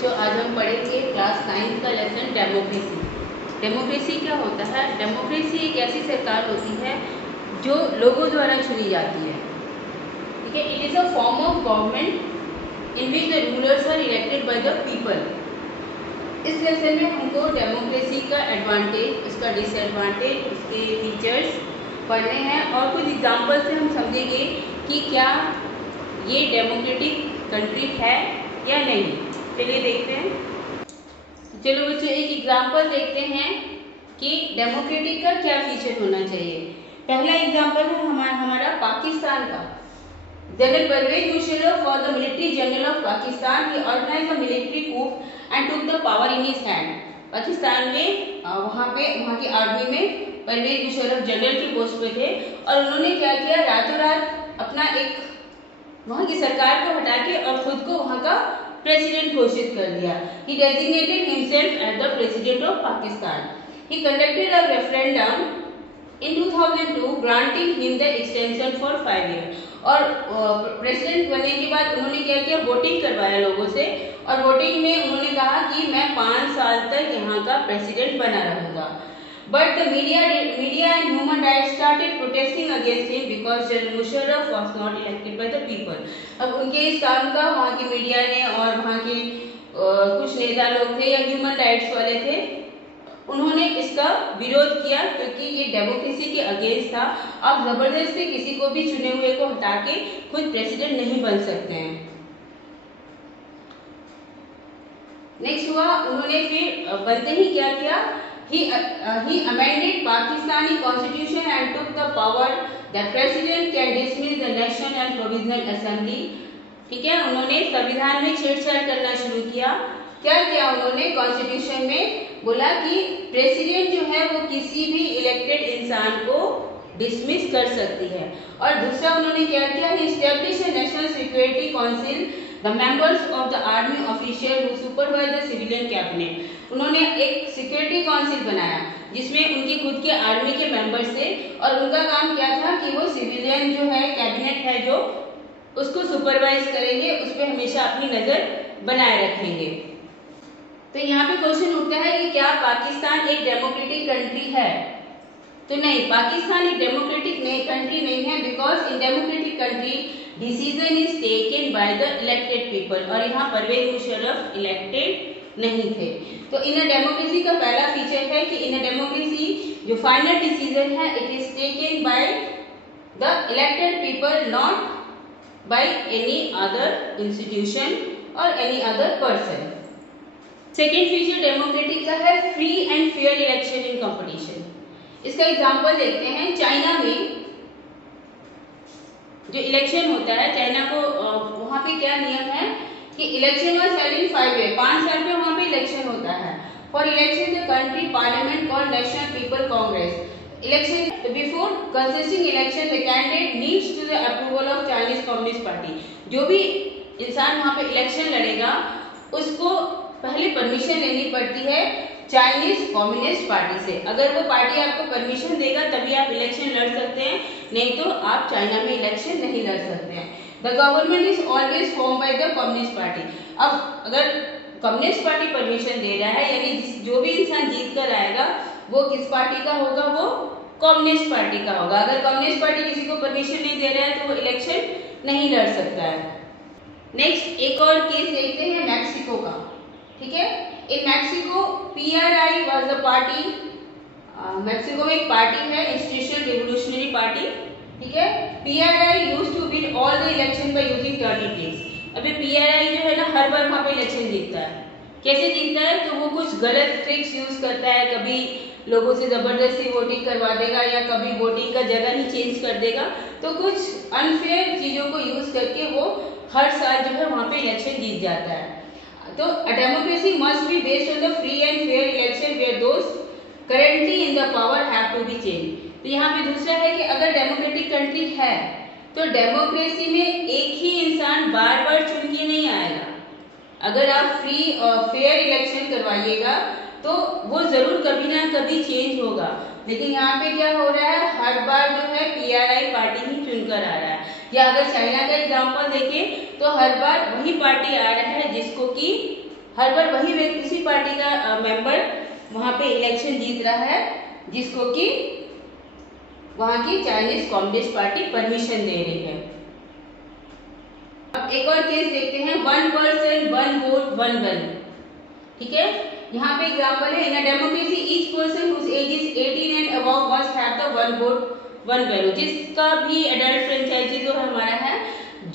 बच्चों, आज हम पढ़ेंगे क्लास 9 का लेसन डेमोक्रेसी। डेमोक्रेसी क्या होता है? डेमोक्रेसी एक ऐसी सरकार होती है जो लोगों द्वारा चुनी जाती है। ठीक है, it is a form of government in which the rulers are elected by the people. इस लेसन में हमको डेमोक्रेसी का एडवांटेज, उसका डिसएडवांटेज, उसके फीचर्स पढ़ने हैं और कुछ एग्जाम्पल से हम समझेंगे कि क्या ये डेमोक्रेटिक कंट्री है या नहीं। चलिए देखते हैं। चलो बच्चों, एक एग्जाम्पल देखते हैं कि डेमोक्रेटिक का क्या फीचर होना चाहिए। पहला एग्जाम्पल है हमारा पाकिस्तान का। General Parvez Musharraf was the military general of Pakistan. He organized a military coup and took the power in his hand. Pakistan में वहाँ की आर्मी में परवेज मुशर्रफ जनरल के पोस्ट पे थे और उन्होंने क्या किया, रातों रात अपना एक वहाँ की सरकार को हटा के और खुद को वहाँ का प्रेसिडेंट घोषित कर दिया। He designated himself as the president of Pakistan. He conducted a referendum in 2002 granting him the extension for 5 years. और प्रेसिडेंट बनने के बाद उन्होंने क्या किया, वोटिंग करवाया लोगों से और वोटिंग में उन्होंने कहा कि मैं 5 साल तक यहाँ का प्रेसिडेंट बना रहूँगा। But the media and human rights started protesting against him because General Musharraf was not elected by the people. अब उनके इस काम का वहाँ की मीडिया ने और वहाँ के कुछ नेता लोग थे या ह्यूमन राइट्स वाले थे, उन्होंने इसका विरोध किया क्योंकि ये डेमोक्रेसी के अगेंस्ट था। आप जबरदस्ती किसी को भी चुने हुए को हटा के खुद प्रेसिडेंट नहीं बन सकते हैं। नेक्स्ट हुआ, उन्होंने फिर बनते ही क्या किया, he amended Pakistani constitution and took the power that president can dismiss the national and provisional assembly. ठीक है, उन्होंने संविधान में छेड़छाड़ करना शुरू किया। क्या किया उन्होंने, कॉन्स्टिट्यूशन में बोला कि प्रेसिडेंट जो है वो किसी भी इलेक्टेड इंसान को डिसमिस कर सकती है। और दूसरा उन्होंने क्या किया, he established a national security council, the members of the army official who supervise the civilian cabinet. उन्होंने एक सिक्योरिटी काउंसिल बनाया जिसमें उनकी खुद के आर्मी के मेंबर्स थे और उनका काम क्या था कि वो सिविलियन जो है, कैबिनेट है जो, उसको सुपरवाइज करेंगे, उस पर हमेशा अपनी नजर बनाए रखेंगे। तो यहाँ पे क्वेश्चन उठता है कि क्या पाकिस्तान एक डेमोक्रेटिक कंट्री है? तो नहीं, पाकिस्तान एक डेमोक्रेटिक कंट्री नहीं है, because in democratic country decision is taken by the elected people और यहाँ परवेज मुशर्रफ इलेक्टेड नहीं थे। तो इन डेमोक्रेसी का पहला फीचर है कि इन डेमोक्रेसी जो फाइनल डिसीजन है it is taken by the elected people, not by any other institution और any other person. Second feature democratic का है free and fair election in competition. इसका एग्जांपल देखते हैं। चाइना में जो इलेक्शन होता है, चाइना को वहाँ पे क्या नियम है कि election was held in 5 years, 5 साल में वहाँ पे इलेक्शन होता है। For election the country parliament called national people congress. Election before consisting election the candidate needs to the approval of Chinese communist party. जो भी इंसान वहाँ पे इलेक्शन लड़ेगा उसको पहले परमिशन लेनी पड़ती है चाइनीज कम्युनिस्ट पार्टी से। अगर वो पार्टी आपको परमिशन देगा तभी आप इलेक्शन लड़ सकते हैं, नहीं तो आप चाइना में इलेक्शन नहीं लड़ सकते हैं। The government is always form by the communist party. अब अगर कम्युनिस्ट पार्टी परमिशन दे रहा है यानी जो भी इंसान जीत कर आएगा वो किस पार्टी का होगा, वो कम्युनिस्ट पार्टी का होगा। अगर कम्युनिस्ट पार्टी किसी को परमिशन नहीं दे रहा है तो वो इलेक्शन नहीं लड़ सकता है। नेक्स्ट एक और केस देखते हैं मैक्सिको का। ठीक है, इन Mexico PRI was the party. Mexico में एक पार्टी है, इंस्टीट्यूशनल रिवोल्यूशनरी पार्टी। ठीक है, PRI used to win all the election by using टर्नी ट्रिक्स। अभी PRI जो है ना हर बार वहाँ पे इलेक्शन जीतता है। कैसे जीतता है, तो वो कुछ गलत ट्रिक्स यूज करता है, कभी लोगों से जबरदस्ती वोटिंग करवा देगा या कभी वोटिंग का जगह ही चेंज कर देगा। तो कुछ अनफेयर चीजों को यूज करके वो हर साल जो है वहाँ पे इलेक्शन जीत जाता है। तो a democracy must be based on the free and fair election where those currently in the power have to be changed. तो यहाँ पे दूसरा है कि अगर डेमोक्रेटिक कंट्री है तो डेमोक्रेसी में एक ही इंसान बार बार चुन के नहीं आएगा। अगर आप फ्री और फेयर इलेक्शन करवाइएगा तो वो जरूर कभी ना कभी चेंज होगा, लेकिन यहाँ पे क्या हो रहा है, हर बार जो है PRI पार्टी ही चुनकर आ रहा है। या अगर चाइना का एग्जांपल देखें तो हर बार वही पार्टी आ रहा है जिसको कि हर बार वही व्यक्ति उसी पार्टी का मेंबर वहां पे इलेक्शन जीत रहा है, जिसको कि वहां की चाइनीज कम्युनिस्ट पार्टी परमिशन दे रही है। अब एक और केस देखते हैं, 1 person 1 vote 1 gun। ठीक है, यहाँ पे एग्जाम्पल है, in a democracy each person whose age is 18 and above must have the 1 vote 1 value। जिसका भी एडल्ट फ्रेंचाइजी जो हमारा है,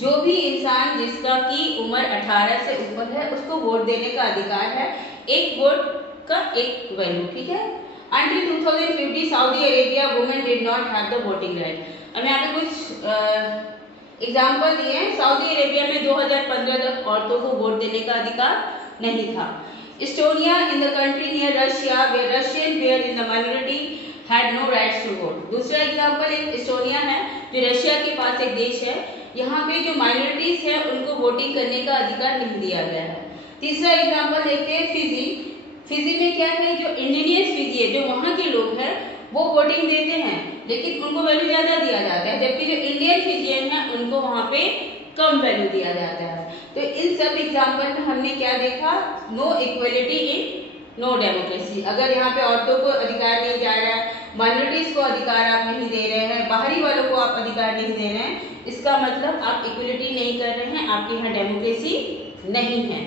जो भी इंसान जिसका की उम्र 18 से ऊपर है उसको वोट देने का अधिकार है, एक वोट का एक वैल्यू। ठीक है, Until 2050 Saudi Arabia women did not have the voting right. अब यहाँ पे कुछ एग्जाम्पल दिए हैं। सऊदी अरेबिया में 2015 तक औरतों को वोट देने का अधिकार नहीं था। Estonia in the country near Russia where Russian were in the minority had no rights to vote। दूसरा एग्जाम्पल एक एस्टोनिया है जो रशिया के पास एक देश है, यहाँ पे जो माइनॉरिटीज है उनको वोटिंग करने का अधिकार नहीं दिया गया है। तीसरा एग्जाम्पल देखते हैं फिजी। फिजी में क्या है, जो इंडिजिनियस फिजी है, जो वहाँ के लोग हैं वो वोटिंग देते हैं लेकिन उनको वैल्यू ज्यादा दिया जाता है, जबकि जो इंडियन फिजियन है उनको वहाँ पे कम वैल्यू दिया जाता है। तो इन सब एग्जाम्पल में हमने क्या देखा, no equality in no democracy. अगर यहाँ पे औरतों को अधिकार नहीं जा रहा है, माइनॉरिटीज को अधिकार आप नहीं दे रहे हैं, बाहरी वालों को आप अधिकार नहीं दे रहे हैं, इसका मतलब आप इक्वलिटी नहीं कर रहे हैं, आपके यहाँ डेमोक्रेसी नहीं है।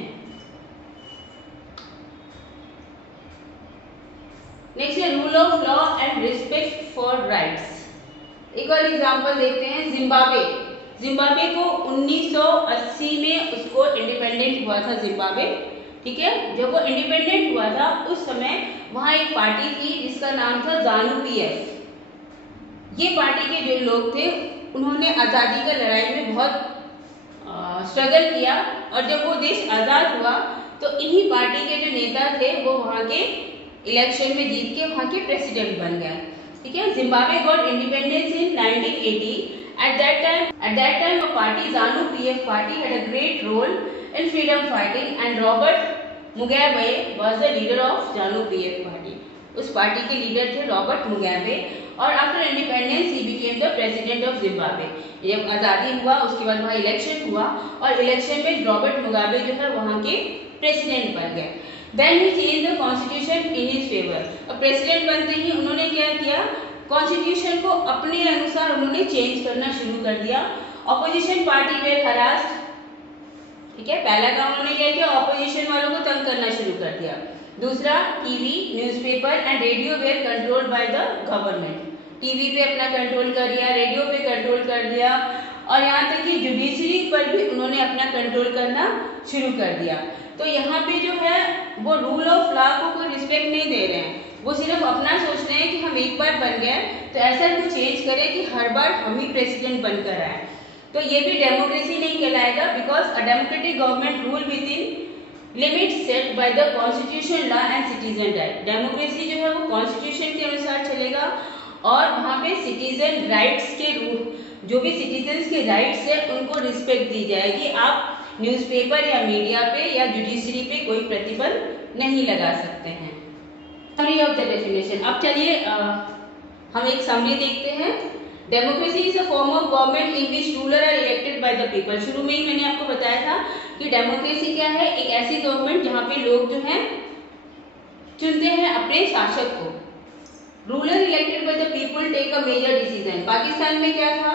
नेक्स्ट है rule of law and respect for rights. एक और एग्जांपल देखते हैं, जिम्बाब्वे। जिम्बाब्वे को 1980 में उसको इंडिपेंडेंट हुआ था जिम्बाब्वे। ठीक है, जब वो इंडिपेंडेंट हुआ था उस समय वहां एक पार्टी थी जिसका नाम था ZANU PF। ये पार्टी के जो लोग थे उन्होंने आज़ादी का लड़ाई में बहुत स्ट्रगल किया और जब वो देश आज़ाद हुआ तो इन्हीं पार्टी के जो नेता थे वो वहाँ के इलेक्शन में जीत के वहाँ के प्रेसिडेंट बन गए। ठीक है, Zimbabwe got independence in 1980। At that time, a party, ZANU PF party, had a great role in freedom fighting, and Robert Mugabe was the leader of ZANU PF party। उस party के leader थे Robert Mugabe और after independence he became the president of Zimbabwe. जब आज़ादी हुआ उसके बाद वहाँ इलेक्शन हुआ और इलेक्शन में रॉबर्ट मुगाबे जो है वहाँ के प्रेसिडेंट बन गए। Then he changed the constitution in his favor। और प्रेसिडेंट बनते ही उन्होंने क्या किया, कॉन्स्टिट्यूशन को अपने अनुसार उन्होंने चेंज करना शुरू कर दिया। Opposition party where harassed. ठीक है, पहला काम उन्होंने क्या किया, ऑपोजिशन वालों को तंग करना शुरू कर दिया। दूसरा, TV, newspaper and radio were controlled by the government. TV पे अपना कंट्रोल कर दिया, रेडियो पे कंट्रोल कर दिया और यहाँ तक कि जुडिशरी पर भी उन्होंने अपना कंट्रोल करना शुरू कर दिया। तो यहाँ पे जो है वो रूल ऑफ लॉ को कोई रिस्पेक्ट नहीं दे रहे हैं, वो सिर्फ अपना सोच रहे हैं कि हम एक बार बन गए तो ऐसा कुछ चेंज करें कि हर बार हम ही प्रेसिडेंट बनकर आए। तो ये भी डेमोक्रेसी नहीं कहलाएगा, because a democratic government rule with in limits set by the constitution law and citizen right. Democracy जो है वो कॉन्स्टिट्यूशन के अनुसार चलेगा और वहाँ पे सिटीजन राइट्स के रूल, जो भी सिटीजन के राइट्स है उनको रिस्पेक्ट दी जाएगी। आप न्यूज़पेपर या मीडिया पे या जुडिशरी पे कोई प्रतिबंध नहीं लगा सकते हैं। Summary of the definition. अब चलिए हम एक समरी देखते हैं। Democracy is a form of government in which ruler are elected by the people. शुरू में ही मैंने आपको बताया था कि डेमोक्रेसी क्या है, एक ऐसी गवर्नमेंट जहाँ पे लोग जो हैं चुनते हैं अपने शासक को। Ruler elected by the people take a major decision. Pakistan में क्या था,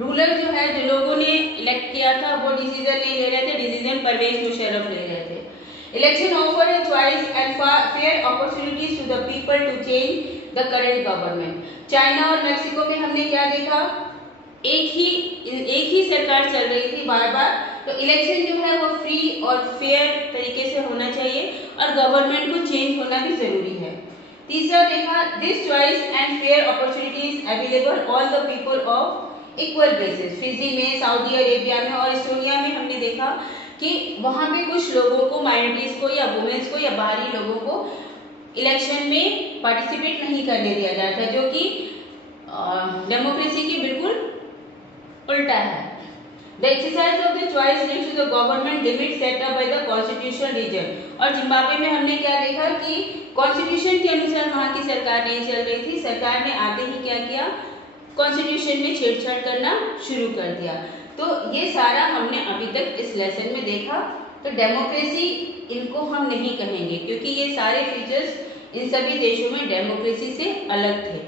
रूलर जो है जो लोगों ने इलेक्ट किया था वो डिसीजन नहीं ले रहे थे, डिसीजन परवेज मुशर्रफ ले रहे थे। Election offer a choice and fair opportunities to the people to change the current government। China और मेक्सिको में हमने क्या देखा, एक ही सरकार चल रही थी बार बार, तो इलेक्शन जो है वो फ्री और फेयर तरीके से होना चाहिए और गवर्नमेंट को चेंज होना भी जरूरी है। तीसरा देखा, this choice and fair opportunities available all the people of equal basis. Fiji में, सऊदी अरेबिया में और एस्टोनिया में हमने देखा कि वहां पे कुछ लोगों को, माइनॉरिटीज को या वुमेन्स को या बाहरी लोगों को इलेक्शन में पार्टिसिपेट नहीं करने दिया जाता है, जो कि डेमोक्रेसी की बिल्कुल उल्टा है। The exercise of the choice leads to the government limit set up by the constitutional reason. और जिम्बाब्वे में हमने क्या देखा कि कॉन्स्टिट्यूशन के अनुसार वहां की सरकार नहीं चल रही थी, सरकार ने आते ही क्या किया, कॉन्स्टिट्यूशन में छेड़छाड़ करना शुरू कर दिया। तो ये सारा हमने अभी तक इस लेसन में देखा। तो डेमोक्रेसी इनको हम नहीं कहेंगे, क्योंकि ये सारे फीचर्स इन सभी देशों में डेमोक्रेसी से अलग थे।